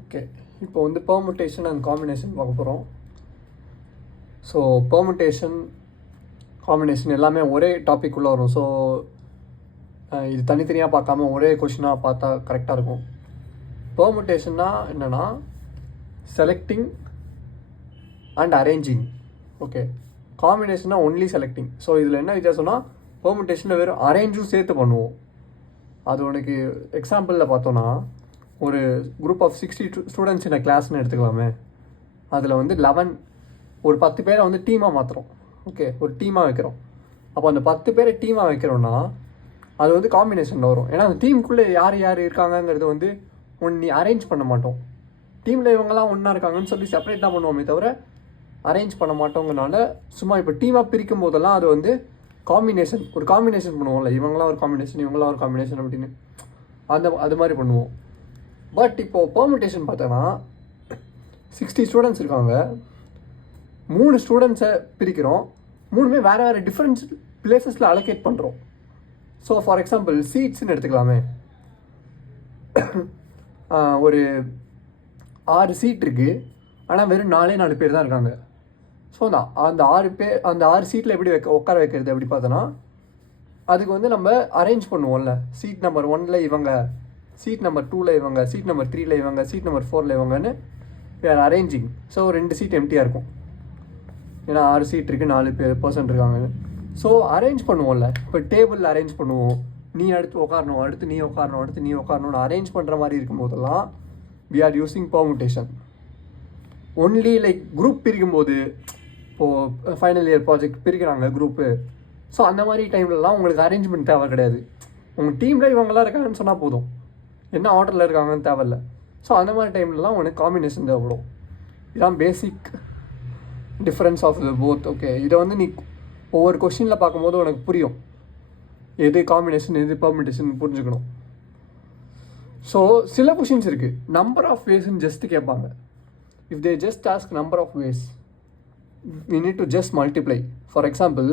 Okay, இப்போ வந்து permutation and combination பார்க்க போகிறோம். ஸோ பெர்முட்டேஷன் காம்பினேஷன் எல்லாமே ஒரே டாபிக் உள்ள வரும். ஸோ இது தனித்தனியாக பார்க்காம ஒரே கொஷினாக பார்த்தா கரெக்டாக இருக்கும். பெர்முட்டேஷன்னா என்னென்னா செலக்டிங் அண்ட் அரேஞ்சிங். ஓகே, காம்பினேஷன்னா ஒன்லி செலக்டிங். ஸோ இதில் என்ன வித்தியாசம்னா பெர்முட்டேஷனில் வெறும் அரேஞ்சும் சேர்த்து பண்ணுவோம். அது உனக்கு எக்ஸாம்பிளில் பார்த்தோன்னா ஒரு குரூப் ஆஃப் 60 ஸ்டூடெண்ட்ஸ் இந்த கிளாஸ்னு எடுத்துக்கலாமே. அதில் வந்து 11 ஒரு 10 பேரை வந்து டீமாக மாற்றுறோம். ஓகே, ஒரு டீமாக வைக்கிறோம். அப்போ அந்த 10 பேரை டீமாக வைக்கிறோன்னா அது வந்து காம்பினேஷனில் வரும். ஏன்னா அந்த டீமுக்குள்ளே யார் யார் இருக்காங்கங்கிறது வந்து நீ அரேஞ்ச் பண்ண மாட்டோம். டீமில் இவங்கெல்லாம் ஒன்றா இருக்காங்கன்னு சொல்லி செப்பரேட்டாக பண்ணுவோமே தவிர அரேஞ்ச் பண்ண மாட்டோங்கனால சும்மா இப்போ டீமாக பிரிக்கும் போதெல்லாம் அது வந்து காம்பினேஷன், ஒரு காம்பினேஷன் பண்ணுவோம்ல, இவங்களாம் ஒரு காம்பினேஷன் இவங்களாம் ஒரு காம்பினேஷன் அப்படின்னு அது மாதிரி பண்ணுவோம். பட் இப்போது பெர்முட்டேஷன் பார்த்தோன்னா 60 ஸ்டூடெண்ட்ஸ் இருக்காங்க, 3 ஸ்டூடெண்ட்ஸை பிரிக்கிறோம், 3மே வேறு வேறு டிஃப்ரெண்ட் பிளேசஸில் அலோகேட் பண்ணுறோம். ஸோ ஃபார் எக்ஸாம்பிள் சீட்ஸ்ன்னு எடுத்துக்கலாமே. ஒரு 6 சீட் இருக்குது, ஆனால் வெறும் 4 பேர் தான் இருக்காங்க. ஸோ அந்த 6 சீட்டில் எப்படி உட்கார வைக்கிறது எப்படி பார்த்தோன்னா அதுக்கு வந்து நம்ம அரேஞ்ச் பண்ணுவோம்ல. சீட் நம்பர் 1ல் இவங்க, சீட் நம்பர் 2ல் இவங்க, சீட் நம்பர் 3ல் இவங்க, சீட் நம்பர் 4ல் இவங்கன்னு வேறு அரேஞ்சிங். ஸோ 2 சீட் எம்டியாக இருக்கும், ஏன்னா 6 சீட் இருக்குது, 4 பர்சன்ட் இருக்காங்க. ஸோ அரேஞ்ச் பண்ணுவோம்ல. இப்போ டேபிளில் அரேஞ்ச் பண்ணுவோம், நீ அடுத்து உட்காரணும், அடுத்து நீ உட்காரணும், அடுத்து நீ உட்காரணும்னு அரேஞ்ச் பண்ணுற மாதிரி இருக்கும் போதெல்லாம் we are using permutation. Only like group பிரிக்கும்போது, இப்போது ஃபைனல் இயர் ப்ராஜெக்ட் பிரிக்கிறாங்க குரூப்பு, ஸோ அந்த மாதிரி டைம்லலாம் உங்களுக்கு அரேஞ்ச்மெண்ட் தேவை கிடையாது. உங்கள் டீமில் இவங்கெல்லாம் இருக்காங்கன்னு சொன்னால் போதும், என்ன ஆர்டரில் இருக்காங்கன்னு தேவையில்ல. ஸோ அந்த மாதிரி டைம்லலாம் உனக்கு காம்பினேஷன் தேவைப்படும். இதுதான் basic difference of the both. Okay, இதை வந்து நீ ஒவ்வொரு கொஷினில் பார்க்கும்போது உனக்கு புரியும் எது காம்பினேஷன் எது பெர்முட்டேஷன் புரிஞ்சுக்கணும். ஸோ சில கொஷின்ஸ் இருக்குது, நம்பர் ஆஃப் வேஸ்ன்னு ஜஸ்ட்டு கேட்பாங்க. If they just ask number of ways we need to just multiply. For example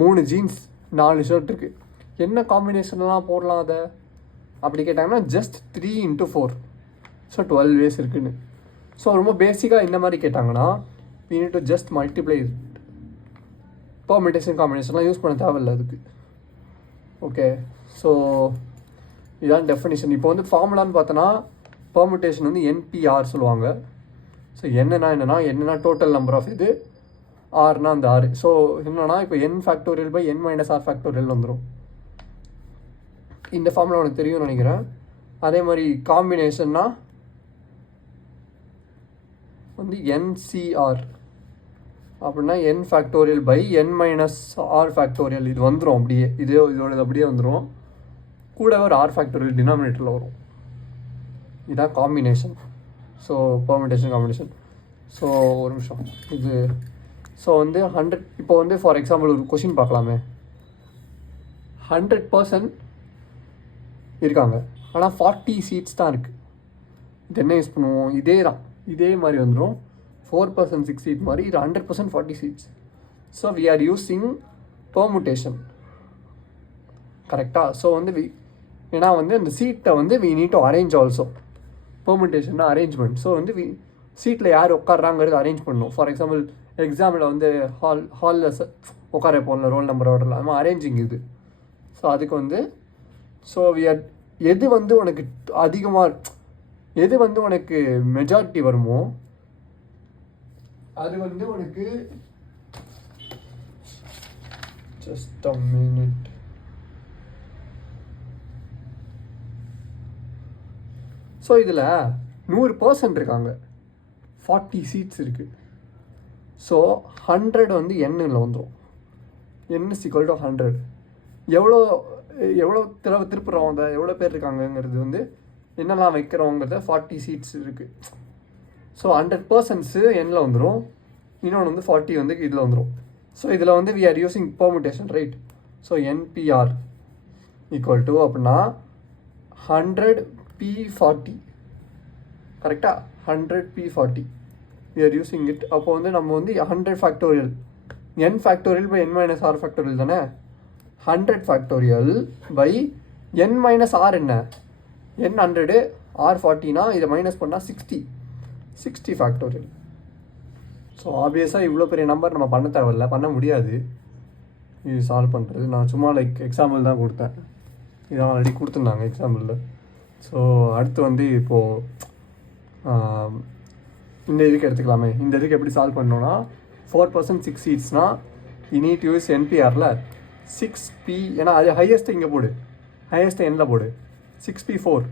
3 jeans 4 shirt இருக்குது, என்ன காம்பினேஷன்லாம் போடலாம் அதை அப்படி கேட்டாங்கன்னா ஜஸ்ட் 3 × 4, ஸோ 12 வேஸ் இருக்குதுன்னு. ஸோ ரொம்ப பேசிக்காக இந்த மாதிரி கேட்டாங்கன்னா we need to just multiply it. Permutation காம்பினேஷன்லாம் யூஸ் பண்ண தேவையில்லை அதுக்கு. ஓகே, ஸோ இதான் டெஃபினிஷன். இப்போ வந்து ஃபார்முலான்னு பார்த்தோன்னா பெர்முட்டேஷன் வந்து NPR சொல்லுவாங்க. ஸோ என்னென்னா டோட்டல் நம்பர் ஆஃப் இது, ஆர்னா அந்த 6. ஸோ என்னன்னா இப்போ n factorial by n - r factorial வந்துடும். இந்த ஃபார்முலா உனக்கு தெரியும்னு நினைக்கிறேன். அதே மாதிரி காம்பினேஷன்னா வந்து NCR அப்படின்னா n factorial by n - r factorial இது வந்துடும். அப்படியே இதோட அப்படியே வந்துடும், கூட ஒரு r ஃபேக்டோரியல் டினாமினேட்டரில் வரும். இதுதான் combination. So permutation combination. So ஒரு நிமிஷம் இது. ஸோ வந்து 100, இப்போ வந்து ஃபார் எக்ஸாம்பிள் ஒரு கொஷின் பார்க்கலாமே. 100% இருக்காங்க, ஆனால் 40 சீட்ஸ் தான் இருக்குது. இது என்ன யூஸ் பண்ணுவோம், இதே மாதிரி வந்துடும். 4% 6 சீட் மாதிரி, இது 100% 40 seats. So we are using permutation. கரெக்டாக? ஸோ வந்து ஏன்னா வந்து அந்த சீட்டை வந்து we need to arrange also. பெர்முட்டேஷன்னா அரேஞ்ச்மெண்ட். ஸோ வந்து சீட்டில் யார் உட்காராங்கிறது அரேஞ்ச் பண்ணணும். ஃபார் எக்ஸாம்பிள் எக்ஸாமில் வந்து ஹாலில் உட்கார வைப்போம்ல ரோல் நம்பர் ஆர்டரில், அது மாதிரி அரேஞ்சிங் இது. ஸோ அதுக்கு வந்து ஸோ எது வந்து உனக்கு அதிகமாக, எது வந்து உனக்கு மெஜாரிட்டி வருமோ அது வந்து உனக்கு ஜஸ்ட் அ மினிட். ஸோ இதில் 100% இருக்காங்க, 40 சீட்ஸ் இருக்குது. ஸோ 100 வந்து எண்ணில் வந்துடும். n = 100. எவ்வளோ திருப்புறோம், அதை எவ்வளோ பேர் இருக்காங்கங்கிறது வந்து என்னெல்லாம் வைக்கிறோங்கிறத 40 சீட்ஸ் இருக்குது. ஸோ 100% எண்ணில் வந்துடும், இன்னொன்று வந்து 40 வந்து இதில் வந்துடும். ஸோ இதில் வந்து we are using permutation, right? So NPR = அப்படின்னா 100p40. கரெக்டாக? 100p40 we are using it. அப்போ வந்து நம்ம வந்து 100 factorial n factorial by n - r factorial தானே. 100 ஃபேக்டோரியல் பை n - r என்ன, n 100, R40னா இதை மைனஸ் பண்ணால் 60 ஃபேக்டோரியல். ஸோ ஆப்வியஸாக இவ்வளோ பெரிய நம்பர் நம்ம பண்ண தேவையில்ல, பண்ண முடியாது இது சால்வ் பண்ணுறது. நான் சும்மா லைக் எக்ஸாம்பிள் தான் கொடுத்தேன், இதான் ஆல்ரெடி கொடுத்துருந்தாங்க எக்ஸாம்பிளில். ஸோ அடுத்து வந்து இப்போது இந்த இதுக்கு எடுத்துக்கலாமே. இந்த இதுக்கு எப்படி சால்வ் பண்ணோன்னா 4% 6 சீட்ஸ்னால் யூ நீட் யூஸ் NPRல 6p, ஏன்னா அது ஹையஸ்ட்டு இங்கே போடு, ஹையஸ்ட்டு எண்ணில் போடு 6p4.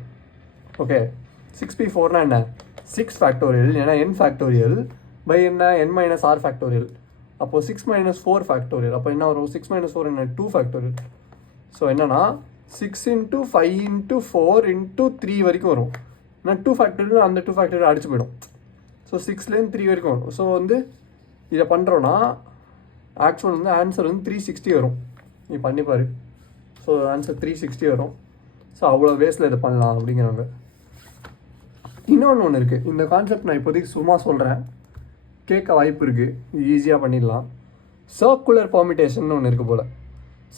ஓகே, 6p4னா என்ன 6 ஃபேக்டோரியல், ஏன்னா n ஃபேக்டோரியல் பை என்ன n மைனஸ் r ஃபேக்டோரியல். அப்போது 6 மைனஸ் 4 ஃபேக்டோரியல். அப்போ என்ன வரும் 6 மைனஸ் 4 என்ன 2 ஃபேக்டோரியல். ஸோ என்னன்னா 6 × 5 × 4 × 3 வரைக்கும் வரும். ஏன்னா 2 ஃபேக்டோரியல் அந்த 2 ஃபேக்டோரியல் அடிச்சு போயிடும். ஸோ 6லேருந்து 3 வரைக்கும் வரும். ஸோ வந்து இதை பண்ணுறோன்னா ஆக்சுவல் வந்து ஆன்சர் வந்து 360 வரும். நீ பண்ணிப்பார். ஸோ ஆன்சர் 360 வரும். ஸோ அவ்வளோ வேஸில் இதை பண்ணலாம் அப்படிங்கிறாங்க. இன்னொன்று இருக்குது, இந்த கான்செப்ட் நான் இப்போதைக்கு சும்மா சொல்கிறேன், கேட்க வாய்ப்பு இருக்குது, இது ஈஸியாக பண்ணிடலாம். சர்க்குலர் பர்மிட்டேஷன் ஒன்று இருக்குது போல்.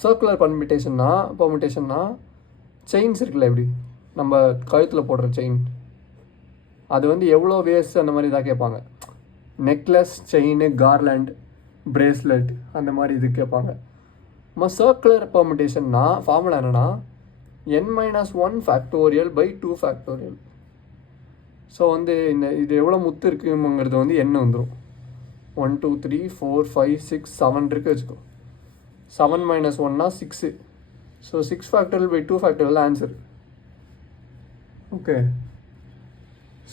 சர்க்குலர் பர்மிட்டேஷன்னா செயின்ஸ் இருக்குல்ல, எப்படி நம்ம கழுத்தில் போடுற செயின், அது வந்து எவ்வளோ வேஸ் அந்த மாதிரி தான் கேட்பாங்க. நெக்லஸ், செயின், கார்லேண்ட், பிரேஸ்லெட் அந்த மாதிரி இது கேட்பாங்க. நம்ம சர்க்குலர் பர்மிட்டேஷன்னா ஃபார்முலா என்னென்னா n-1 factorial by 2 factorial. So வந்து இது எவ்வளோ முத்து இருக்குங்கிறது வந்து n வந்துடும். 1 2 3 4 5 6 7 இருக்குது வச்சுக்கோ. 7 - 1னா 6. So 6 factorial by 2 factorial answer. Okay,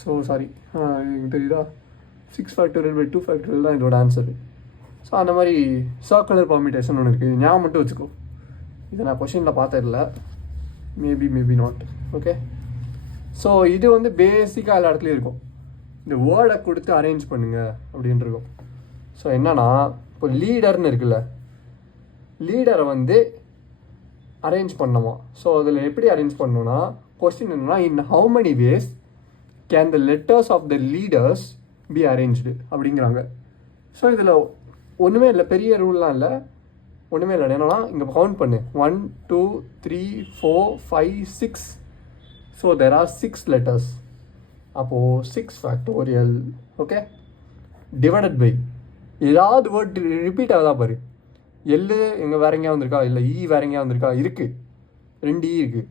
so sorry, எனக்கு தெரியுதா, 6 ஃபேக்டோரியல் பை 2 ஃபேக்டோரியல் தான் இதோட ஆன்சரு. ஸோ அந்த மாதிரி சர்க்குலர் பர்மிட்டேஷன் ஒன்று இருக்குது, ஞாபகம் மட்டும் வச்சுக்கோ. இதை நான் கொஷினில் பார்த்ததில்ல, மேபி நாட். ஓகே, ஸோ இது வந்து பேசிக்காக எல்லா இடத்துலையும் இருக்கும். இந்த வேர்டை கொடுத்து அரேஞ்ச் பண்ணுங்க அப்படின்னு இருக்கும். ஸோ என்னன்னா இப்போ லீடர்னு இருக்குல்ல, லீடரை வந்து அரேஞ்ச் பண்ணணுமா. ஸோ அதில் எப்படி அரேஞ்ச் பண்ணணும்னா கொஸ்டின் என்னன்னா in how many ways can the letters of the leaders be arranged அப்படிங்கிறாங்க. ஸோ இதில் ஒன்றுமே இல்லை, பெரிய ரூல்லாம் இல்லை, ஒன்றுமே இல்லை. என்னன்னா இங்கே கவுண்ட் பண்ணு, 1 2 3 4 5 6. So there are 6 letters. அப்போது 6 ஃபேக்டோரியல். ஓகே, டிவைடட் பை ஏதாவது வேர்ட் ரிப்பீட் ஆகுதா பாரு. எல்லு எங்கே வேற எங்கேயா வந்திருக்கா, இல்லை வேற எங்கேயா வந்திருக்கா, இருக்குது 2 இருக்குது.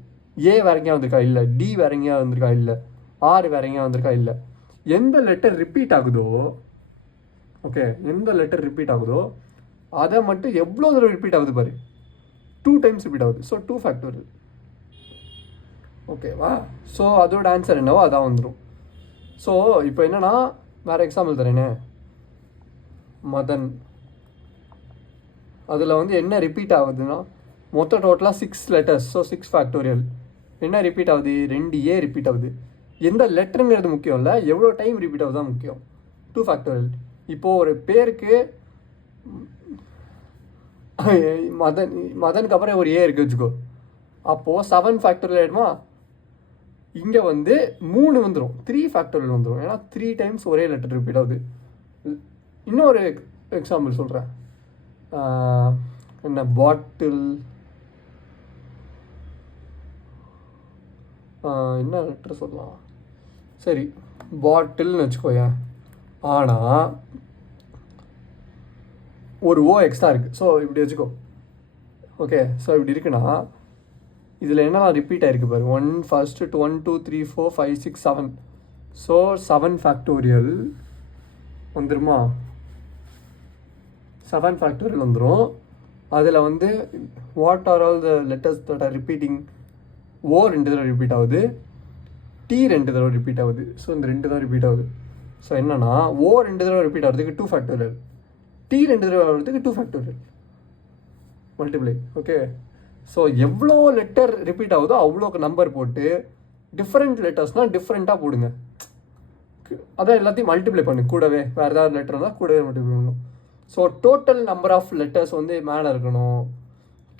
ஏ வேற எங்கேயா வந்திருக்கா, இல்லை டி வேற எங்கேயா வந்திருக்கா, இல்லை ஆர் வேற எங்கேயா வந்திருக்கா, இல்லை. எந்த லெட்டர் ரிப்பீட் ஆகுதோ, ஓகே, எந்த லெட்டர் ரிப்பீட் ஆகுதோ அதை மட்டும் எவ்வளோ தடவை ரிப்பீட் ஆகுது பாரு, 2 டைம்ஸ் ரிப்பீட் ஆகுது. So 2 factorial. ஓகேவா. ஸோ அதோட ஆன்சர் என்னவோ அதான் வந்துடும். ஸோ இப்போ என்னன்னா வேறு எக்ஸாம்பிள் தரேனே, மதன், அதில் வந்து என்ன ரிப்பீட் ஆகுதுன்னா மொத்தம் டோட்டலாக 6 லெட்டர்ஸ். So 6 factorial. என்ன ரிப்பீட் ஆகுது, 2 ரிப்பீட் ஆகுது. எந்த லெட்டருங்கிறது முக்கியம் இல்லை, எவ்வளோ டைம் ரிப்பீட் ஆகுது தான் முக்கியம். 2 ஃபேக்டோரியல். இப்போது ஒரு பேருக்கு மதனுக்கு அப்புறம் ஒரு இருக்குது வச்சுக்கோ. அப்போது 7 ஃபேக்டோரியல் ஆகிடுமா. இங்கே வந்து 3 வந்துடும், 3 ஃபேக்டோரியல் வந்துடும். ஏன்னா 3 டைம்ஸ் ஒரே லெட்டர் ரிப்பீட் ஆகுது. இன்னொரு எக்ஸாம்பிள் சொல்கிறேன், என்ன பாட்டில், என்ன லெட்டர் சொல்லலாம், சரி பாட்டில்னு வச்சுக்கோயேன். ஆனால் ஒரு ஓ எக்ஸ்ட்ரா இருக்குது. ஸோ இப்படி வச்சுக்கோ. ஓகே, ஸோ இப்படி இருக்குன்னா இதில் என்னெல்லாம் ரிப்பீட் ஆகிருக்கு பாரு. 1 ஃபர்ஸ்ட்டு 1 2 3 4 5 6 7. ஸோ 7 ஃபேக்டோரியல் வந்துருமா, 7 ஃபேக்டோரியல் வந்துடும். அதில் வந்து what are all the letters that are repeating. ஓ 2 தடவை ரிப்பீட் ஆகுது, டி 2 தடவை ரிப்பீட் ஆகுது. ஸோ இந்த 2 தடவை ரிப்பீட் ஆகுது. ஸோ என்னன்னா ஓ 2 தடவை ரிப்பீட் ஆகிறதுக்கு 2 ஃபேக்டோரியல், டி 2 தடவை ஆகிறதுக்கு 2 ஃபேக்டோரியல் மல்டிப்ளை. ஓகே, ஸோ எவ்வளோ லெட்டர் ரிப்பீட் ஆகுதோ அவ்வளோக்கு நம்பர் போட்டு டிஃப்ரெண்ட் லெட்டர்ஸ்னால் டிஃப்ரெண்ட்டாக போடுங்க. அதான் எல்லாத்தையும் மல்டிப்ளை பண்ணு கூடவே. வேறு ஏதாவது லெட்டர் இருந்தால் கூடவே மல்டிப்ளை பண்ணணும். So total number of letters வந்து மேலே இருக்கணும்,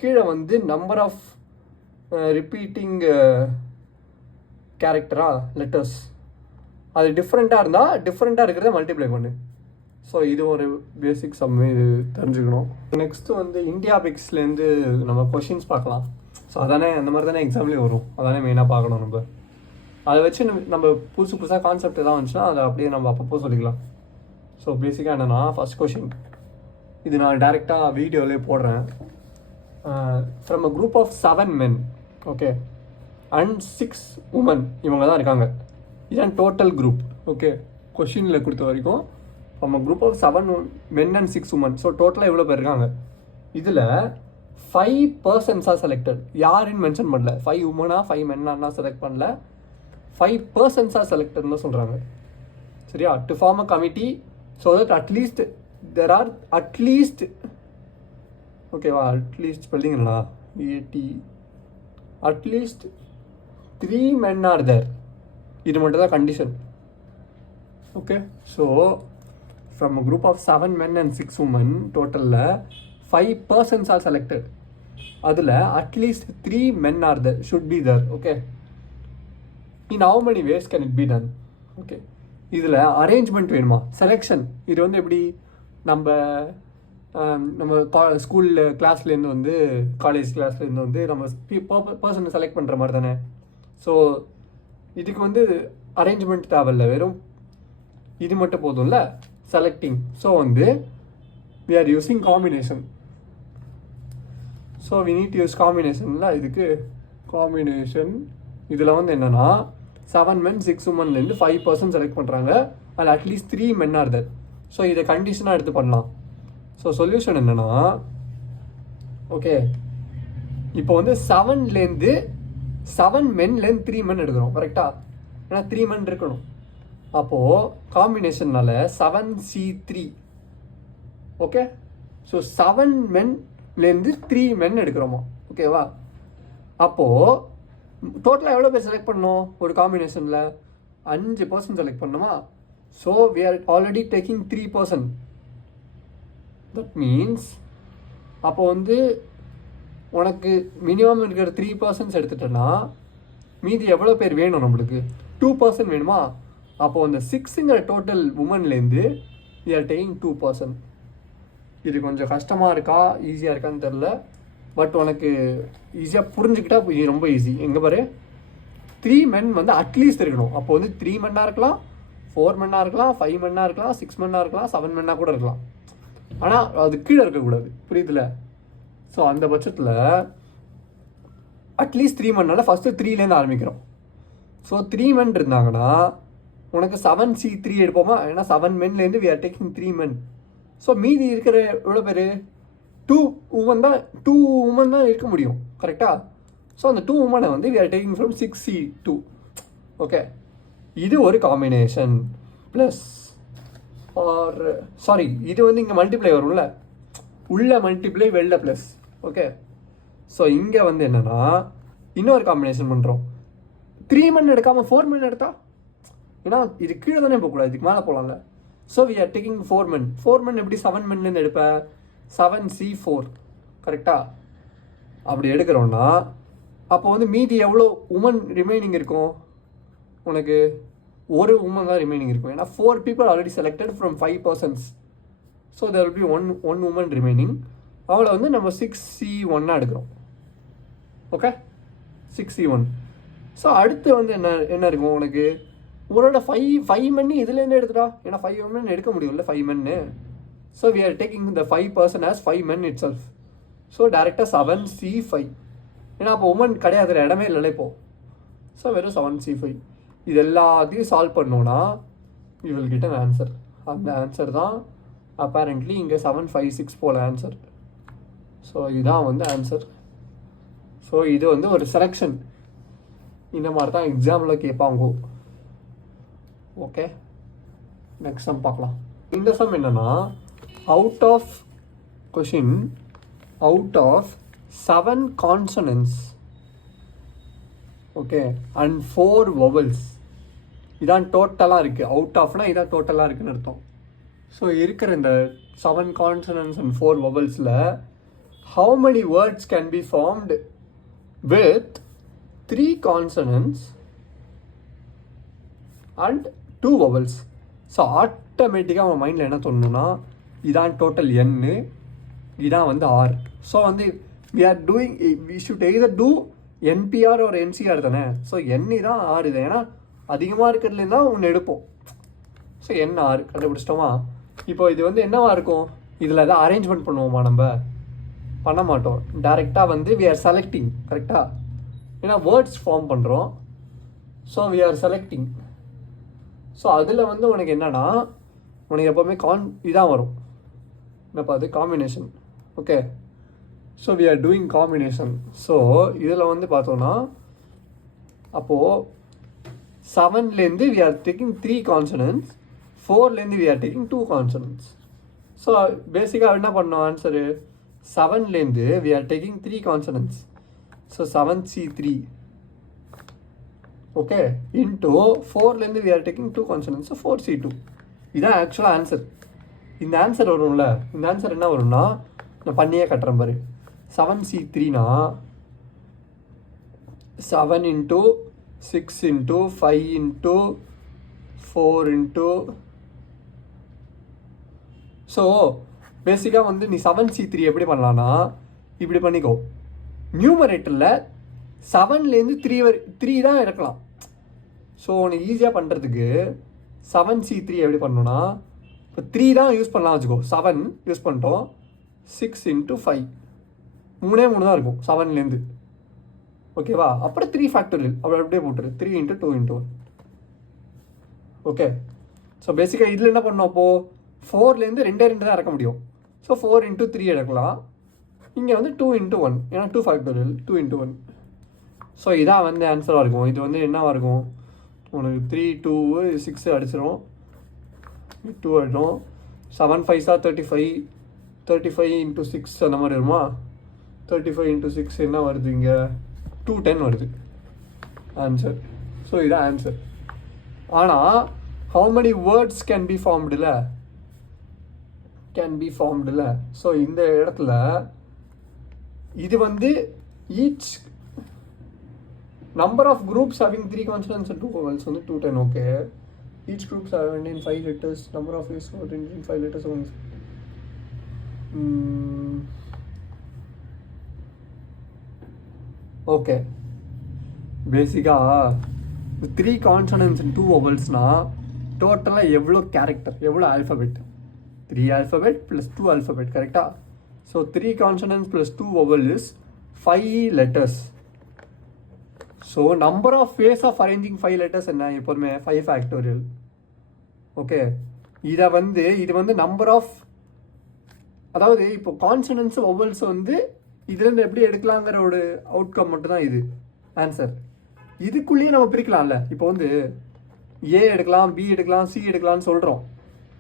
கீழே வந்து நம்பர் ஆஃப் ரிப்பீட்டிங் கேரக்டரா லெட்டர்ஸ் அது டிஃப்ரெண்ட்டாக இருந்தால் டிஃப்ரெண்ட்டாக இருக்கிறத மல்டிப்ளை பண்ணு. ஸோ இது ஒரு பேசிக் சம், இது தெரிஞ்சுக்கணும். நெக்ஸ்ட்டு வந்து இந்தியா பிக்ஸ்லேருந்து நம்ம கொஷின்ஸ் பார்க்கலாம். ஸோ அதானே அந்த மாதிரி தானே எக்ஸாம்லேயும் வரும், அதானே மெயினாக பார்க்கணும் நம்ம. அதை வச்சு நம்ம புதுசாக கான்செப்ட் எதாவது வந்துச்சுன்னா அதை அப்படியே நம்ம அப்பப்போ சொல்லிக்கலாம். ஸோ பேசிக்காக என்னென்னா ஃபஸ்ட் கொஷின் இது நான் டைரெக்டாக வீடியோவிலே போடுறேன். From a group of 7 men okay and 6 women இவங்க தான் இருக்காங்க. இதுதான் டோட்டல் குரூப். ஓகே கொஷினில் கொடுத்த வரைக்கும் from a group of 7 men and 6 women. ஸோ டோட்டலாக எவ்வளோ பேர் இருக்காங்க? இதில் 5 persons ஆர் செலக்டட். யாருன்னு மென்ஷன் பண்ணல. 5 women 5 men செலக்ட் பண்ணல. 5 persons ஆர் செலக்டட்னு சொல்கிறாங்க. சரியா? To form a committee so that at least there are at least ஓகேவா அட்லீஸ்ட் ஸ்பெல்லிங் என்னடா A T at least 3 men are there. இது மட்டும் தான் condition. Okay so from a group of 7 men and 6 women டோட்டலில் 5 persons ஆர் செலக்டட். அதில் at least 3 men are there should be there. Okay in how many ways can it be done? Okay இதில் arrangement வேணுமா? Selection இது வந்து எப்படி நம்ம ஸ்கூலில் கிளாஸ்லேருந்து வந்து காலேஜ் கிளாஸ்லேருந்து வந்து நம்ம பர்சனை செலக்ட் பண்ணுற மாதிரி தானே. ஸோ இதுக்கு வந்து அரேஞ்ச்மெண்ட் தேவையில்லை, வெறும் இது மட்டும் போதும்ல செலக்டிங். ஸோ வந்து we are using combination. So we need use காம்பினேஷனில் இதுக்கு காம்பினேஷன். இதில் வந்து என்னென்னா 7 men 6 womenலேருந்து 5 persons செலக்ட் பண்ணுறாங்க. அதில் at least 3 men are there. So இதை கண்டிஷனாக எடுத்து பண்ணலாம். ஸோ சொல்யூஷன் என்னென்னா ஓகே இப்போ வந்து 7 menலேருந்து 3 men எடுக்கிறோம் கரெக்டாக. ஏன்னா 3 men இருக்கணும். அப்போது காம்பினேஷன்னால 7C3 ஓகே. ஸோ 7 menலேருந்து 3 men எடுக்கிறோமா ஓகேவா. அப்போது டோட்டலாக எவ்வளோ பேர் செலக்ட் பண்ணணும்? ஒரு காம்பினேஷனில் 5 person செலக்ட் பண்ணணுமா. So we are already taking 3 person. That means அப்போ வந்து உனக்கு மினிமம் இருக்கிற 3 persons எடுத்துட்டேன்னா மீதி எவ்வளோ பேர் வேணும்? நம்மளுக்கு 2 person வேணுமா. அப்போது அந்த 6ங்கிற டோட்டல் உமன்லேருந்து வி ஆர் டேக்கிங் 2 person. இது கொஞ்சம் கஷ்டமாக இருக்கா ஈஸியாக இருக்கான்னு தெரில. பட் உனக்கு ஈஸியாக புரிஞ்சுக்கிட்டா ரொம்ப ஈஸி. எங்கே பாரு 3 men வந்து அட்லீஸ்ட் இருக்கணும். அப்போ வந்து 3 men இருக்கலாம், 4 men இருக்கலாம், 5 men இருக்கலாம், 6 men இருக்கலாம், 7 men கூட இருக்கலாம். ஆனால் அது கீழே இருக்கக்கூடாது. புரியுதுல? ஸோ அந்த பட்சத்தில் அட்லீஸ்ட் 3 men ஃபஸ்ட்டு 3லேருந்து ஆரம்பிக்கிறோம். ஸோ 3 men இருந்தாங்கன்னா உனக்கு 7C3 எடுப்போமா. ஏன்னா 7 menலேருந்து we are taking 3 men. So மீதி இருக்கிற எவ்வளோ பேர்? 2 women தான் இருக்க முடியும் கரெக்டாக. ஸோ அந்த 2 women வந்து we are taking from 6C2. Okay இது ஒரு காம்பினேஷன். ப்ளஸ் ஆர் சாரி இது வந்து இங்கே மல்டிப்ளை வரும்ல, உள்ள மல்டிப்ளை வெளில ப்ளஸ். ஓகே ஸோ இங்கே வந்து என்னென்னா இன்னொரு காம்பினேஷன் பண்ணுறோம். 3 men எடுக்காமல் 4 men எடுத்தா, ஏன்னா இது கீழே தானே போகக்கூடாது, இதுக்கு மேலே போகலாம்ல. So we are taking 4 men. 4 men எப்படி 7 menலேருந்து எடுப்பேன்? 7C4 கரெக்டாக. அப்படி எடுக்கிறோன்னா அப்போ வந்து மீதி எவ்வளோ உமன் ரிமைனிங் இருக்கும்? உனக்கு ஒரு உமன் தான் ரிமைனிங் இருக்கும். ஏன்னா 4 people already selected from 5 persons. So there will be one woman remaining. அவளை வந்து நம்ம 6C1 எடுக்கிறோம். Okay 6C1. ஸோ அடுத்து வந்து என்ன இருக்கும் உனக்கு? உன்னோட 5 men இதுலேருந்து எடுத்துட்டா. ஏன்னா 5 women எடுக்க முடியும்ல 5 men. So we are taking the 5 person as 5 men itself. So டேரெக்டாக 7C5. ஏன்னா அப்போ உமன் கிடையாது, இடமே இல்லை இப்போ. ஸோ வெறும் 7C5. இது எல்லாத்தையும் சால்வ் பண்ணோன்னா you will get an answer. அந்த ஆன்சர் தான் அப்பேரண்ட்லி இங்கே 756 போல் ஆன்சர். ஸோ இதுதான் வந்து ஆன்சர். ஸோ இது வந்து ஒரு செலெக்ஷன். இந்த மாதிரி தான் எக்ஸாமில் கேட்பாங்க. ஓகே நெக்ஸ்ட் சம் பார்க்கலாம். இந்த சம் என்னென்னா out of question out of 7 consonants okay and 4 vowels. இதான் டோட்டலாக இருக்குது. அவுட் ஆஃப்னா இதான் டோட்டலாக இருக்குதுன்னு அர்த்தம். ஸோ இருக்கிற இந்த 7 consonants and 4 vowelsல how many words can be formed with 3 consonants and 2 vowels? So ஆட்டோமேட்டிக்காக அவன் மைண்டில் என்ன தோணுன்னா இதான் டோட்டல் n, இதான் வந்து r. ஸோ வந்து we should either do NPR ஒரு என்சிஆர் தானே. ஸோ எண்ணி தான் ஆறு இது, ஏன்னா அதிகமாக இருக்கிறதுலேருந்து தான் ஒன்று எடுப்போம். ஸோ என் ஆறு கண்டுபிடிச்சிட்டோமா. இப்போ இது வந்து என்னவா இருக்கும், இதில் எதாவது அரேஞ்ச்மெண்ட் பண்ணுவோமா, நம்ம பண்ண மாட்டோம். டைரெக்டாக வந்து வி ஆர் செலக்டிங். கரெக்டாக, ஏன்னா வேர்ட்ஸ் ஃபார்ம் பண்ணுறோம். So we are selecting. So அதில் வந்து உனக்கு என்னன்னா, உனக்கு எப்போவுமே இதான் வரும், என்னப்பா அது, combination. Okay, so we are doing combination. So இதில் வந்து பார்த்தோன்னா, அப்போது 7லேருந்து வி ஆர் டேக்கிங் 3 கான்சனன்ட்ஸ், 4லேருந்து we are taking 2 consonants. So பேசிக்காக என்ன பண்ணோம், ஆன்சரு 7லேருந்து we are taking 3 consonants. So 7C3, okay, into 4லேருந்து we are taking 2 consonants. So 4C2. இதுதான் ஆக்சுவலாக ஆன்சர். இந்த ஆன்சர் வரும்ல, இந்த ஆன்சர் என்ன வரும்னா, நான் பண்ணியே கட்டுறேன் பாரு. 7C3னா 7 into 6 into 5 into 4 into. So பேசிக்காக வந்து நீ 7C3 எப்படி பண்ணலான்னா, இப்படி பண்ணிக்கோ. நியூமரேட்டரில் 7லேருந்து 3 தான் இருக்கலாம். ஸோ உனக்கு ஈஸியாக பண்ணுறதுக்கு 7C3 எப்படி பண்ணணும்னா, இப்போ 3 தான் யூஸ் பண்ணலாம் வச்சுக்கோ. 7 யூஸ் பண்ணிட்டோம், 6 இன்ட்டு 5, 3 தான் இருக்கும் 7லேருந்து. ஓகேவா, அப்புறம் 3 ஃபேக்டரியல் அப்படியே போட்டுரு. 3 இன்ட்டு 2 இன்ட்டு 1. ஓகே, ஸோ பேசிக்காக இதில் என்ன பண்ணோம், அப்போது 4லேருந்து 2 தான் இறக்க முடியும். ஸோ 4 இன்ட்டு 3 எடுக்கலாம். இங்கே வந்து 2 இன்ட்டு 1, ஏன்னா 2 ஃபேக்டரியல், 2 இன்ட்டு 1. ஸோ இதான் வந்து ஆன்சராக இருக்கும். இது வந்து என்னவாக இருக்கும், உனக்கு 3 2 6 அடிச்சிடும், 2 ஆகிடும். 7 5 35, 35 இன்ட்டு 6 அந்த மாதிரி வருமா. 35 இன்ட்டு 6 என்ன வருது, இங்கே 210 வருது ஆன்சர். ஸோ இதான் ஆன்சர். ஆனால் how many words can be formed இல்லை, கேன் பி ஃபார்ம்டில். ஸோ இந்த இடத்துல இது வந்து each number of groups having 3 consonants and 2 vowels வந்து 210. Okay, each groups have in 5 letters, number of is in 5 letters. Okay, பேசிக்காக 3 கான்சனன்ட்ஸ் அண்ட் 2 vowelsனா டோட்டலாக எவ்வளோ கேரக்டர், எவ்வளோ ஆல்ஃபபெட், 3 alphabet plus 2 alphabet, கரெக்டா. So 3 consonants plus 2 vowel is 5 letters. So number of ways of arranging 5 letters என்ன, எப்போதுமே 5 factorial. Okay, இது வந்து number of, அதாவது இப்போ கான்சனன்ஸ் வவல்ஸ் வந்து இதுலேருந்து எப்படி எடுக்கலாங்கிற ஒரு அவுட்கம் மட்டும் தான் இது ஆன்சர். இதுக்குள்ளேயே நம்ம பிரிக்கலாம்ல. இப்போ வந்து ஏ எடுக்கலாம், பி எடுக்கலாம், சி எடுக்கலாம்னு சொல்கிறோம்.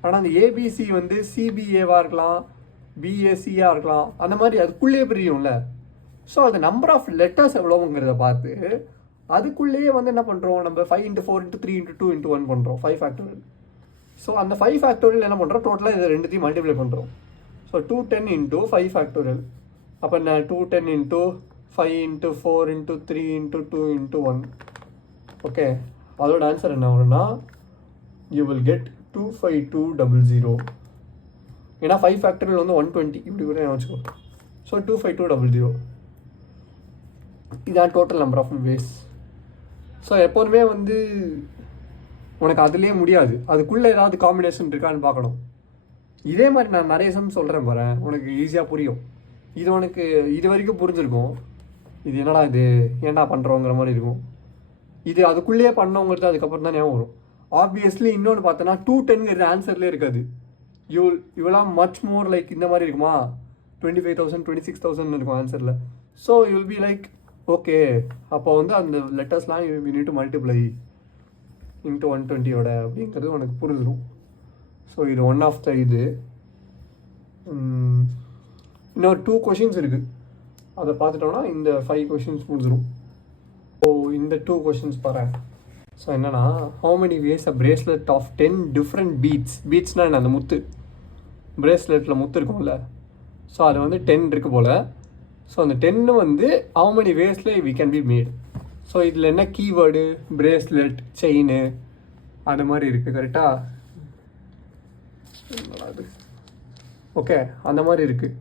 ஆனால் அந்த ஏபிசி வந்து சிபிஏவாக இருக்கலாம், பிஏசியாக இருக்கலாம், அந்த மாதிரி அதுக்குள்ளேயே பிரியும்ல. ஸோ அது நம்பர் ஆஃப் லெட்டர்ஸ் எவ்வளோங்கிறத பார்த்து அதுக்குள்ளேயே வந்து என்ன பண்ணுறோம், நம்ம 5 இன்ட்டு 4 இன்ட்டு 3 இன்ட்டு 2 இன்ட்டு 1 பண்ணுறோம், 5 ஃபேக்டோரியல். ஸோ அந்த 5 ஃபேக்டோரியல் என்ன பண்ணுறோம், டோட்டலாக இது ரெண்டுத்தையும் மல்டிப்ளை பண்ணுறோம். So 210 into 5 factorial. அப்போ என்ன, 210 into 5 into 4 into 3 into 2 into 1. Okay, அதோட ஆன்சர் என்ன வரும்னா, யூ வில் கெட் 25200. ஏன்னா 5 ஃபேக்டரியல் வந்து 120 இப்படி கூட வச்சுக்கோ. ஸோ 25200 இதான் total number of ways. So எப்போதுமே வந்து உனக்கு அதுலேயே முடியாது, அதுக்குள்ளே ஏதாவது காம்பினேஷன் இருக்கான்னு பார்க்கணும். இதே மாதிரி நான் நிறைய சம் சொல்கிறேன் பாரு, உனக்கு ஈஸியாக புரியும். இது உனக்கு இது வரைக்கும் புரிஞ்சிருக்கும், இது என்னடா இது ஏன்டா பண்ணுறோங்கிற மாதிரி இருக்கும். இது அதுக்குள்ளேயே பண்ணோங்கிறது அதுக்கப்புறம் தான் ஞாபகம் வரும். ஆப்வியஸ்லி இன்னொன்று பார்த்தோன்னா 210ங்கிறது ஆன்சர்லேயே இருக்காது. இவெல்லாம் மச் மோர் லைக் இந்த மாதிரி இருக்குமா, 25,000 26,000 இருக்கும் ஆன்சரில். So you will be like okay, அப்போ வந்து அந்த லெட்டர்ஸ்லாம் you need to multiply into 120 அப்படிங்கிறது உனக்கு புரிஞ்சிடும். ஸோ இது ஒன் ஆஃப் த இது. இன்னொரு 2 கொஷின்ஸ் இருக்குது, அதை பார்த்துட்டோன்னா இந்த 5 கொஷின்ஸ் முடிஞ்சிடும். ஸோ இந்த 2 கொஷின்ஸ் பாரு. ஸோ என்னன்னா, how many ways a bracelet of 10 different பீட்ஸ்னால் என்ன, அந்த முத்து பிரேஸ்லெட்டில் முத்து இருக்கும்ல, ஸோ அது வந்து 10 இருக்குது போல். ஸோ அந்த 10 வந்து ஹவு மெனி வேஸில் we can be made. So இதில் என்ன கீவேர்டு, பிரேஸ்லெட், செயின் அது மாதிரி இருக்குது, கரெக்டாக. ஓகே, அந்த மாதிரி இருக்குது.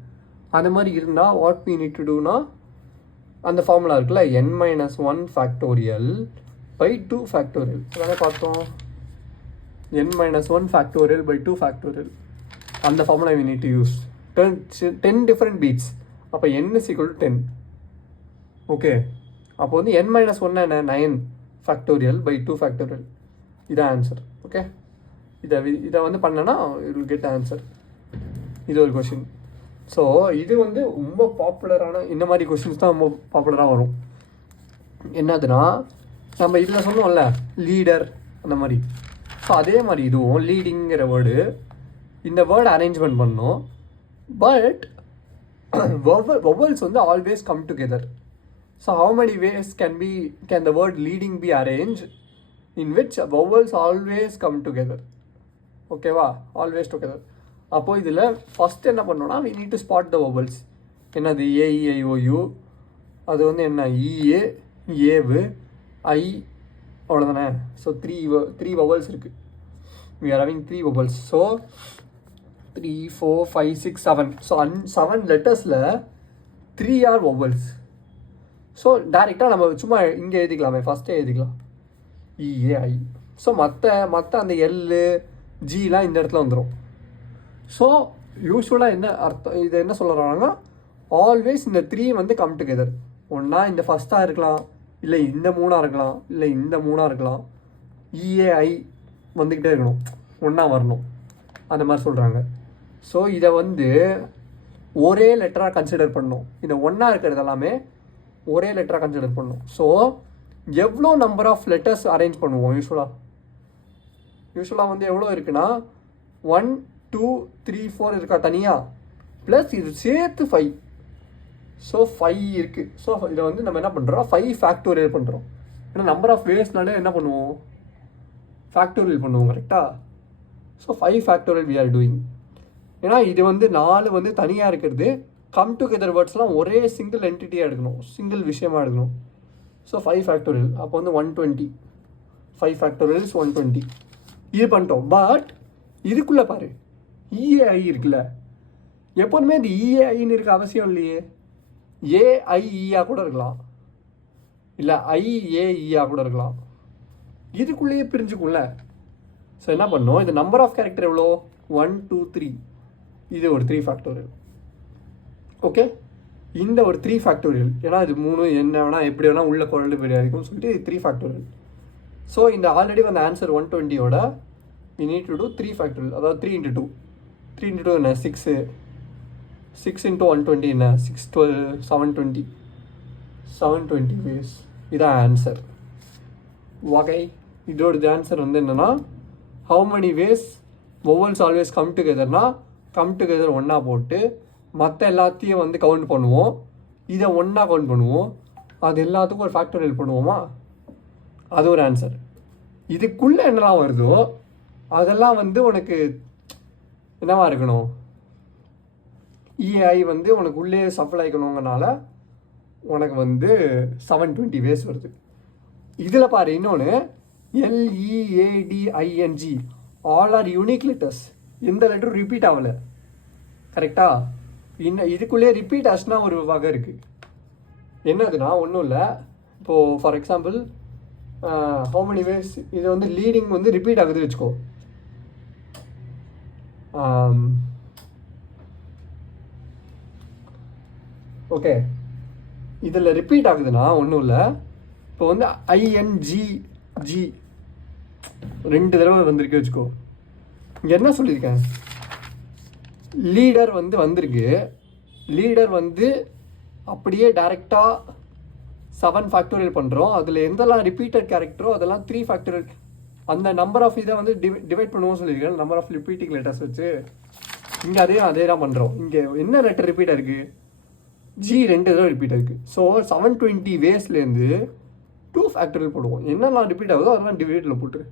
அந்த மாதிரி இருந்தால் வாட் வி நீட் டு டூனா, அந்த ஃபார்முலா இருக்குல்ல n-1 ஃபேக்டோரியல் பை 2 ஃபேக்டோரியல் அதானே பார்த்தோம். n-1 ஃபேக்டோரியல் பை 2 ஃபேக்டோரியல் அந்த formula we need to use 10 different beats. அப்போ n is equal to 10. Okay, அப்போ வந்து n-1 என்ன 9 ஃபேக்டோரியல் பை 2 ஃபேக்டோரியல் இதான் ஆன்சர். ஓகே, இதை வந்து பண்ணனா it will get ஆன்சர். இது ஒரு கொஷின். ஸோ இது வந்து ரொம்ப பாப்புலரான இந்த மாதிரி கொஷின்ஸ் தான் ரொம்ப பாப்புலராக வரும். என்னதுன்னா நம்ம இதில் சொன்னோம்ல லீடர் அந்த மாதிரி. ஸோ அதே மாதிரி இதுவும் லீடிங்கிற வேர்டு இந்த வேர்டு அரேஞ்ச்மெண்ட் பண்ணோம். பட் vowels வந்து always come together. So how many ways can the word leading be arrange in which vowels always come together. ஓகேவா, ஆல்வேஸ் டுகெதர். அப்போது இதில் ஃபஸ்ட் என்ன பண்ணோன்னா we need to spot the vowels. என்னது AEIOU, அது வந்து என்ன EA ஏவு I அவ்வளோதானே. ஸோ த்ரீ vowels இருக்குது. we are having 3 vowels. So 3 4 5 6 7. So 7 லெட்டர்ஸில் 3 are vowels. So டேரெக்டாக நம்ம சும்மா இங்கே எழுதிக்கலாமே, ஃபஸ்ட்டே எழுதிக்கலாம் EAI. ஸோ மற்ற அந்த எல்லு ஜிலாம் இந்த இடத்துல வந்துடும். ஸோ யூஸ்வலாக என்ன அர்த்தம், இது என்ன சொல்கிறாங்கன்னா ஆல்வேஸ் இந்த 3 வந்து கம் டுகெதர். ஒன்றா இந்த ஃபஸ்ட்டாக இருக்கலாம், இல்லை இந்த 3ஆக இருக்கலாம், இல்லை இந்த 3ஆக இருக்கலாம். EAI வந்துக்கிட்டே இருக்கணும், ஒன்றா வரணும், அந்த மாதிரி சொல்கிறாங்க. ஸோ இதை வந்து ஒரே லெட்டராக கன்சிடர் பண்ணணும். இந்த ஒன்றா இருக்கிறது எல்லாமே ஒரே லெட்டராக கன்சிடர் பண்ணணும். ஸோ எவ்வளோ நம்பர் ஆஃப் லெட்டர்ஸ் அரேஞ்ச் பண்ணுவோம் யூஸ்வலாக வந்து எவ்வளோ இருக்குன்னா 1 2 3 4 இருக்கா தனியாக, ப்ளஸ் இது சேர்த்து 5. ஸோ 5 இருக்குது. ஸோ இதை வந்து நம்ம என்ன பண்ணுறோம் 5 ஃபேக்டோரியல் பண்ணுறோம். ஏன்னா நம்பர் ஆஃப் வேஸ்னாலே என்ன பண்ணுவோம் ஃபேக்டோரியல் பண்ணுவோம், கரெக்டாக. So 5 factorial we are doing. ஏன்னா இது வந்து 4 வந்து தனியாக இருக்கிறது, கம் டுகெதர் வேர்ட்ஸ்லாம் ஒரே சிங்கிள் என்டிட்டியாக எடுக்கணும், சிங்கிள் விஷயமாக எடுக்கணும். ஸோ 5 ஃபேக்டோரியல் அப்போ வந்து 120. 5 ஃபேக்டோரியல்ஸ் 120 இது பண்ணிட்டோம். பட் இதுக்குள்ளே பாரு EAI இருக்குல்ல, எப்போதுமே இது EAIன்னு இருக்க அவசியம் இல்லையே. AIEA கூட இருக்கலாம், இல்லை IAEA கூட இருக்கலாம். இதுக்குள்ளேயே பிரிஞ்சுக்கும்ல. ஸோ என்ன பண்ணோம், இது நம்பர் ஆஃப் கேரக்டர் எவ்வளோ 1 2 3, இது ஒரு 3 ஃபேக்டோரியல். ஓகே, இந்த ஒரு 3 ஃபேக்டோரியல், ஏன்னா இது 3 என்ன வேணால் எப்படி வேணால் உள்ள குழந்தை பெரியாதுக்குன்னு சொல்லிட்டு 3 ஃபேக்டோரியல். ஸோ இந்த ஆல்ரெடி வந்த ஆன்சர் 120ஓட we need to do 3 factorial, அதாவது 3 into 2. 3 into 2 என்ன 6, 6 into 120 என்ன 6 12 720. 720 வேஸ், இதான் ஆன்சர். ஓகே, இதோட ஆன்சர் வந்து என்னென்னா how many ways vowels always come டுகெதர்னா கம் டுகெதர் ஒன்றா போட்டு மற்ற எல்லாத்தையும் வந்து கவுண்ட் பண்ணுவோம், இதை ஒன்றா கவுண்ட் பண்ணுவோம், அது எல்லாத்துக்கும் ஒரு ஃபேக்டோரியல் பண்ணுவோமா, அது ஒரு ஆன்சர். இதுக்குள்ளே என்னெல்லாம் வருதோ அதெல்லாம் வந்து உனக்கு என்னவா இருக்கணும், EAI வந்து உனக்கு உள்ளே சப்ளை ஆகிக்கணுங்கனால உனக்கு வந்து 720 வேஸ் வருது. இதில் பாரு இன்னொன்று LEADING all R unique letters, எந்த லெட்டரும் ரிப்பீட் ஆகலை, கரெக்டாக. இதுக்குள்ளேயே ரிப்பீட் ஆச்சுன்னா ஒரு வகை இருக்குது. என்னதுன்னா ஒன்றும் இல்லை, இப்போது for example how many ways இது வந்து லீடிங் வந்து ரிப்பீட் ஆகுது வச்சுக்கோ. ஓகே, இதில் ரிப்பீட் ஆகுதுன்னா ஒன்றும் இல்லை, இப்போ வந்து INGG 2 தடவை வந்திருக்கு வச்சுக்கோ. இங்கே என்ன சொல்லியிருக்கேன், லீடர் வந்து வந்திருக்கு, லீடர் வந்து அப்படியே டைரெக்டாக 7 ஃபேக்டோரியல் பண்ணுறோம். அதில் எந்தெல்லாம் ரிப்பீட்டட் கேரக்டரோ அதெல்லாம் 3 ஃபேக்டோரியல். அந்த நம்பர் ஆஃப் இதை வந்து டிவைட் பண்ணுவோம் சொல்லியிருக்கேன், நம்பர் ஆஃப் ரிப்பீட்டிங் லெட்டர்ஸ் வச்சு. இங்கே அதே தான் பண்ணுறோம். இங்கே என்ன லெட்டர் ரிப்பீட் இருக்குது, G 2 தடவை ரிப்பீட் இருக்குது. ஸோ 720 வேஸ்லேருந்து 2 ஃபேக்டோரியல் போடுவோம். என்னெல்லாம் ரிப்பீட் ஆகுதோ அதெல்லாம் டிவைடில் போட்டுரு.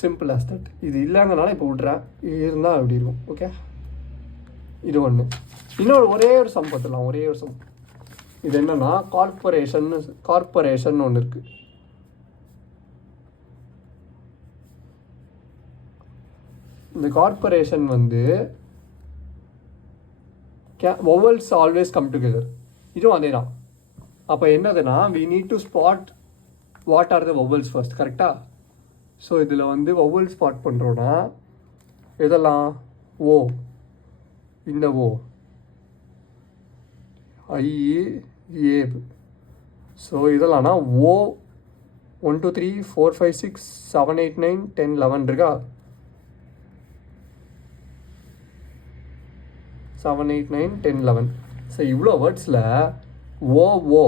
Simple as that. இது இல்லைங்கனால இப்போ விட்றேன், இது இருந்தால் அப்படி இருக்கும். ஓகே, இது ஒன்று. இன்னொரு ஒரே ஒரு சம் பார்த்துலாம், ஒரே ஒரு சம். இது என்னன்னா கார்பரேஷன் ஒன்று இருக்குது. இந்த கார்பரேஷன் வந்து vowels ஆல்வேஸ் கம் டுகெதர், இதுவும் அதே தான். அப்போ என்னதுன்னா we need to spot what are the vowels first, கரெக்டா? ஸோ இதில் வந்து vowel ஸ்பாட் பண்ணுறோன்னா இதெல்லாம் ஓ, இந்த ஓ, ஐ, ஏ. ஸோ இதெல்லாம்னா ஓ 1 2 3 4 5 6 7 8 9 10 11 இருக்கா? 7 8 9 10 11. ஸோ இவ்வளோ வேர்ட்ஸில் ஓ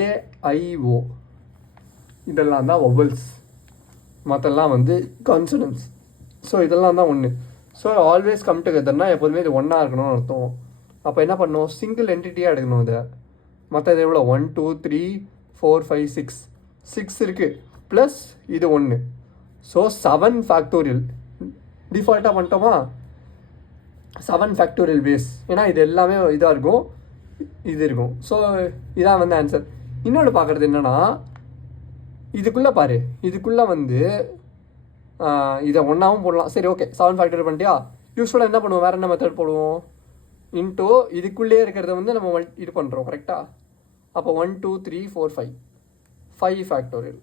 ஏஐஓ இதெல்லாம் தான் வொவல்ஸ், மற்றெல்லாம் வந்து கான்சனன்ஸ். ஸோ இதெல்லாம் தான் ஒன்று. ஸோ ஆல்வேஸ் கம் டுகெதர்னா எப்போதுமே இது ஒன்றா இருக்கணும்னு அர்த்தம். அப்போ என்ன பண்ணணும், சிங்கிள் என்டிட்டியாக எடுக்கணும் இதை. மற்றது எவ்வளோ 1 2 3 4 5 6 6 இருக்குது ப்ளஸ் இது 1. ஸோ 7 ஃபேக்டோரியல் டிஃபால்ட்டாக பண்ணிட்டோமா, 7 ஃபேக்டோரியல் பேஸ். ஏன்னா இது எல்லாமே இதாக இருக்கும், இது இருக்கும். ஸோ இதான் வந்து ஆன்சர். இன்னொன்று பார்க்குறது என்னென்னா, இதுக்குள்ளே பாரு, இதுக்குள்ளே வந்து இதை ஒன்றாவும் போடலாம். சரி ஓகே, 7 ஃபேக்டோரியல் பண்ணிட்டியா? யூஸ்வலாக என்ன பண்ணுவோம், வேறு என்ன மெத்தட் போடுவோம், இன்டோ இதுக்குள்ளேயே இருக்கிறத வந்து நம்ம இது பண்ணுறோம் கரெக்டாக. அப்போ 1 2 3 4 5 ஃபேக்டோரியல்,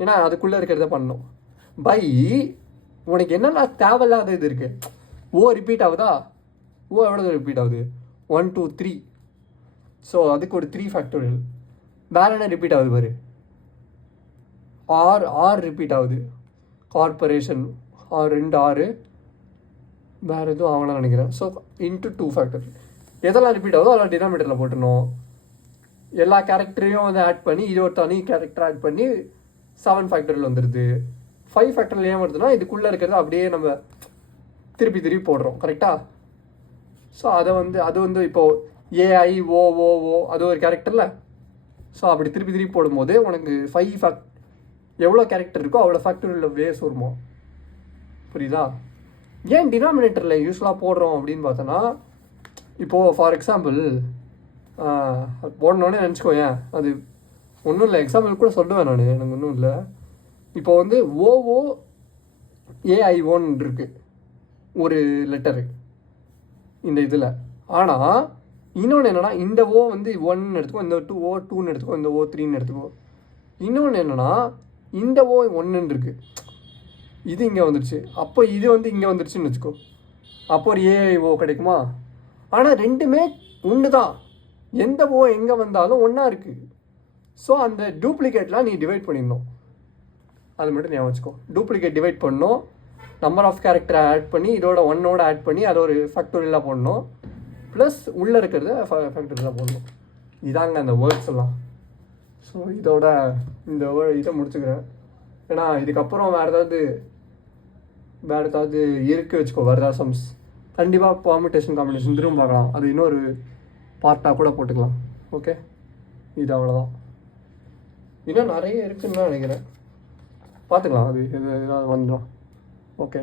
ஏன்னா அதுக்குள்ளே இருக்கிறத பண்ணணும். பை உனக்கு என்னென்னா தேவையில்லாத இது இருக்குது. ஓ ரிப்பீட் ஆகுதா, ஓ எவ்வளோ ரிப்பீட் ஆகுது 1 2 3. ஸோ அதுக்கு ஒரு 3 ஃபேக்டோரியல். வேறு என்ன ரிப்பீட் ஆகுது பாரு, ஆர் ரிப்பீட் ஆகுது, கார்பரேஷன் ஆர் 2 6, வேறு எதுவும் ஆகலாம்னு நினைக்கிறேன். So into 2 factorial. எதெல்லாம் ரிப்பீட் ஆகுதோ அதெல்லாம் டினாமினேட்டரில் போட்டணும். எல்லா கேரக்டரையும் வந்து ஆட் பண்ணி இது ஒரு தனி கேரக்டர் ஆட் பண்ணி 7 ஃபேக்டோரியல் வந்துடுது. 5 ஃபேக்டோரியல் ஏன் வருதுன்னா இதுக்குள்ளே இருக்கிறத அப்படியே நம்ம திருப்பி போடுறோம் கரெக்டாக. ஸோ அதை வந்து அது வந்து இப்போது ஏஐஓ அது ஒரு கேரக்டரில். ஸோ அப்படி திருப்பி போடும்போது உனக்கு 5 எவ்வளோ கேரக்டர் இருக்கோ அவ்வளோ ஃபேக்டோரியல் வேஸ் வருமா, புரியுதா? ஏன் டினாமினேட்டரில் யூஸ்வலாக போடுறோம் அப்படின்னு பார்த்தோன்னா, இப்போது ஃபார் எக்ஸாம்பிள் போடணுன்னே நினச்சிக்கோ. ஏன் அது ஒன்றும் இல்லை, எக்ஸாம்பிள் கூட சொல்லுவேன் நான், எனக்கு ஒன்றும் இல்லை. இப்போ வந்து ஓஓ ஏஐஓன்னு இருக்குது ஒரு லெட்டரு இந்த இதில். ஆனால் இன்னொன்று என்னென்னா, இந்த ஓ வந்து 1ன்னு எடுத்துக்கோ, இந்த ஓ 2ன்னு எடுத்துக்கோ, இந்த ஓ 3ன்னு எடுத்துக்கோ. இன்னொன்று என்னென்னா, இந்த ஓ 1ன்னு இருக்குது, இது இங்கே வந்துடுச்சு, அப்போ இது வந்து இங்கே வந்துடுச்சுன்னு வச்சுக்கோ. அப்போ ஒரு ஏஐஓ கிடைக்குமா? ஆனால் ரெண்டுமே ஒன்று தான், எந்த ஓ எங்கே வந்தாலும் ஒன்றா இருக்குது. ஸோ அந்த டூப்ளிகேட்லாம் நீ டிவைட் பண்ணிடணும், அது மட்டும் ஞாபகம் வச்சுக்கோ. டூப்ளிகேட் டிவைட் பண்ணணும், நம்பர் ஆஃப் கேரக்டரை ஆட் பண்ணி இதோட 1ஓட ஆட் பண்ணி அதை ஒரு ஃபேக்டோரியலாக போடணும், ப்ளஸ் உள்ளே இருக்கிறத ஃபேக்டோரியலாக போடணும். இதாங்க அந்த வேர்ட்ஸ் எல்லாம். ஸோ இதோட இந்த இதை முடிச்சுக்கிறேன். ஏன்னா இதுக்கப்புறம் வேறு ஏதாவது இருக்கு வச்சுக்கோ, வேறு ஏதாவது சம்ஸ் கண்டிப்பாக காம்படிஷன் திரும்ப பார்க்கலாம். அது இன்னொரு பார்ட்டாக கூட போட்டுக்கலாம். ஓகே, இது அவ்வளோதான். இன்னும் நிறைய இருக்குன்னு தான் நினைக்கிறேன், பார்த்துக்கலாம். அது வந்துடும். ஓகே.